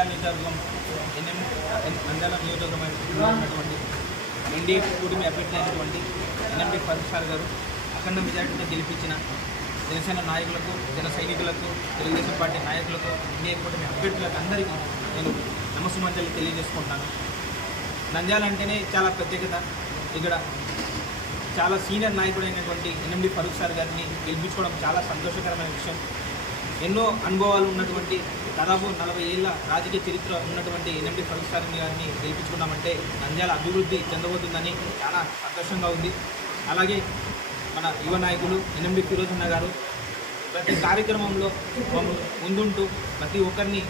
నంద్యాల నియోజకవర్గం ఎన్ఎం నంద్యాల నియోజకవర్గం ఉన్నటువంటి ఎన్డీఏ కూటమి అభ్యర్థి ఎన్ఎండి ఫరూక్ గారు అఖండ మెజార్టీతో గెలిపించిన జనసేన నాయకులకు జన సైనికులకు తెలుగుదేశం పార్టీ నాయకులకు ఎన్డీఏ కూటమి అభ్యర్థులకు అందరికీ నేను నమస్సుమంజలు తెలియజేసుకుంటాను నంద్యాల అంటేనే చాలా ప్రత్యేకత. ఇక్కడ చాలా సీనియర్ నాయకుడైనటువంటి ఎన్ఎండి ఫరూక్ సార్ గారిని గెలిపించుకోవడం చాలా సంతోషకరమైన విషయం. ఎన్నో అనుభవాలు ఉన్నటువంటి దాదాపు నలభై ఏళ్ళ రాజకీయ చరిత్ర ఉన్నటువంటి ఎన్ఎండి ఫరూక్ గారిని గెలిపించుకున్నామంటే నంద్యాల అభివృద్ధి చెందబోతుందని చాలా సంతోషంగా ఉంది. అలాగే మన యువ నాయకులు ఎన్ఎండి ఫిరోజ్ అన్న గారు ప్రతి కార్యక్రమంలో ముందుంటూ ప్రతి ఒక్కరిని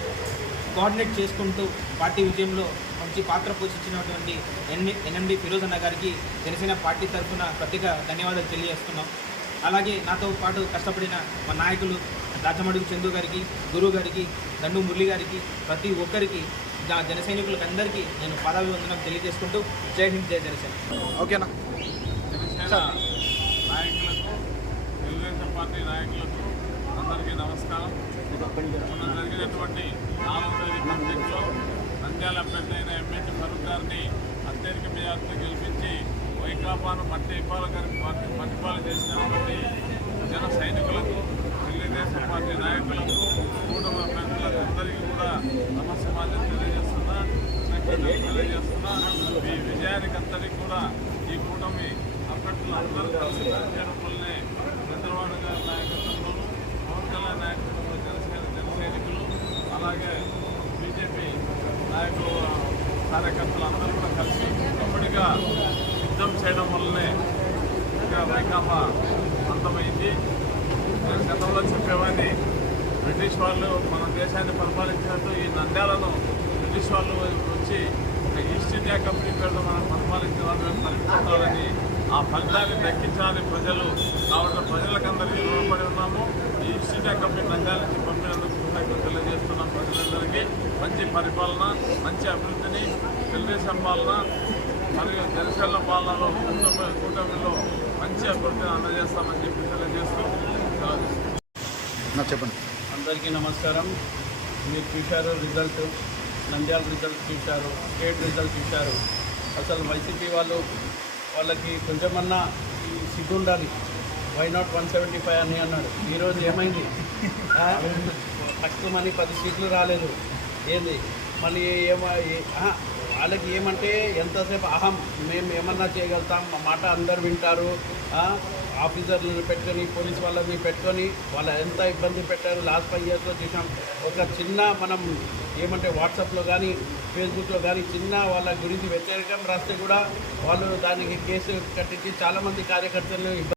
కోఆర్డినేట్ చేసుకుంటూ పార్టీ విజయంలో మంచి పాత్ర పోషించినటువంటి ఎన్ఎ ఎన్ఎండి ఫిరోజ్ అన్న గారికి జనసేన పార్టీ తరఫున ప్రత్యేక ధన్యవాదాలు తెలియజేస్తున్నాం. అలాగే నాతో పాటు కష్టపడిన మా నాయకులు రాజమడుగు చందు గారికి గురువు గారికి దండు మురళి గారికి ప్రతి ఒక్కరికి నా జన సైనికులకు అందరికీ నేను పదాభివందనం తెలియజేసుకుంటూ జై హింద్ జై జనసేన. ఓకేనా? నాయకులకు తెలుగుదేశం పార్టీ నాయకులకు అందరికీ నమస్కారం. మొన్న జరిగినటువంటి నాలుగు తేదీ పబ్లిక్లో నంద్యాల అభ్యర్థి అయిన ఎమ్మెల్యే ఫరూక్ గారిని అత్యధిక మెజార్టీతో గెలిపించి వైకాపాను మట్టిపాల గారి పార్టీ మట్టిపాలు చేసినటువంటి జన సైనికులకు తెలుగుదేశం పార్టీ నాయకులకు కుటుంబ అభ్యర్థులకు అందరికీ కూడా నమస్కారం తెలియజేస్తున్నా కృతజ్ఞతలు తెలియజేస్తున్నా. మీ విజయానికి అందరికీ కూడా ఈ కూటమి అభ్యర్థులు అందరూ కలిసి పనిచేయడం వల్లనే చంద్రబాబు గారి నాయకత్వంలోనూ పవన్ కళ్యాణ్ నాయకత్వంలో జనసేన జనసైనికులు అలాగే బీజేపీ నాయకులు కార్యకర్తలు అందరూ కూడా కలిసి ఉమ్మడిగా యుద్ధం చేయడం వల్లనే ఇంకా వైకాపా అంతమైంది. గతంలో చెప్పేవాడిని. బ్రిటిష్ వాళ్ళు మన దేశాన్ని పరిపాలించినట్టు ఈ నంద్యాలను బ్రిటిష్ వాళ్ళు వచ్చి ఈస్ట్ ఇండియా కంపెనీ పేరుతో మనం పరిపాలించిన వాళ్ళని ఆ ఫలితాన్ని దక్కించాలని ప్రజలు కాబట్టి ప్రజలకందరికీ రుణపడి ఉన్నాము. ఈ ఈస్ట్ ఇండియా కంపెనీ నంద్యాల నుంచి పంపినందుకు తెలియజేస్తున్నాం ప్రజలందరికీ. మంచి పరిపాలన మంచి అభివృద్ధిని తెలుగుదేశం పాలన మరియు జనసేన పాలనలో కూటమిలో మంచి అభివృద్ధిని అందజేస్తామని చెప్పి తెలియజేస్తూ కాదు నా చెప్పండి. అందరికీ నమస్కారం. మీరు చూశారు రిజల్ట్ నంద్యాల రిజల్ట్ చూశారు స్టేట్ రిజల్ట్ చూశారు. అసలు వైసీపీ వాళ్ళు వాళ్ళకి కొంచెమన్నా ఈ సిగ్గు ఉండాలి. Why not one seventy five అని అన్నాడు. ఈరోజు ఏమైంది? ఫస్ట్ మనీ పది సీట్లు రాలేదు. ఏంది? మళ్ళీ ఏమో ఏ- వాళ్ళకి ఏమంటే ఎంతసేపు అహం మేము ఏమన్నా చేయగలుగుతాం? మా మాట అందరు వింటారు. ఆఫీసర్లను పెట్టుకొని పోలీస్ వాళ్ళని పెట్టుకొని వాళ్ళు ఎంత ఇబ్బంది పెట్టారు లాస్ట్ ఫైవ్ ఇయర్స్లో చూసాం. ఒక చిన్న మనం ఏమంటే వాట్సాప్లో కానీ ఫేస్బుక్లో కానీ చిన్న వాళ్ళ గురించి వ్యతిరేకం రాస్తే కూడా వాళ్ళు దానికి కేసు కట్టించి చాలామంది కార్యకర్తలను ఇబ్బంది